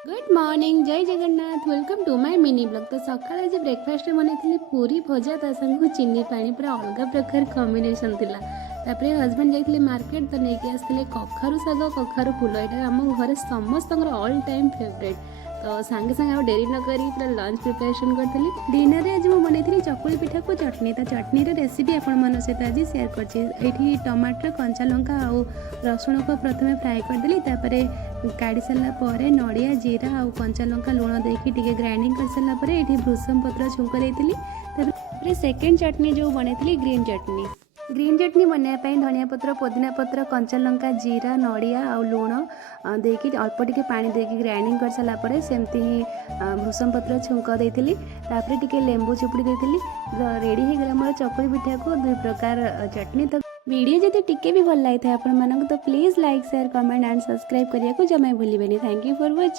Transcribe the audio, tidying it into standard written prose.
Good morning जय Jagannath welcome to my mini blog. तो सकाळ आज ब्रेकफास्ट बनई पूरी भजा ता संग चीनी पानी पूरा अलग प्रकार कॉम्बिनेशन थिला। तापरे हस्बैंड जाइए मार्केट तो नहीं आसते कखारु शाग कखारु फूल यहाँ आम घर समस्त ऑल टाइम फेवरेट। तो सांगे सांगे आ डेरी न करी पूरा लंच प्रिपरेशन करी। डिनर रे आज मुझे बनई चकुली पिठा को चटनी। तो चटनी रेसिपी आपण सहित आज सेयार कर टमाटर कंचा लंका आउ रसुण को प्रथम फ्राए करदेली काढ़ी सारापर नड़िया जीरा आउ कंचा लंका लुण देकी ग्राइंडिंग कर सारापर ये भृषम पत्र छुंक देती। सेकेंड चटनी जो बनई ग्रीन चटनी बनवाई धनिया पत्र पुदीना पत्र कंचा लंका जीरा नड़िया आउ लुण देकी अल्प टिके पानी देकी ग्राइंडिंग कर सारापर सेमती ही भृषम पत्र छुंक देती टिके लेंबू चिपुड़ी देती। रेडी हो गला मोर चकुली पिठा को दुई प्रकार चटनी। तो वीडियो जब टिके भी भल लगी था आपण मानक तो please like share comment and subscribe करने को जमा भूलिए। Thank you for watching.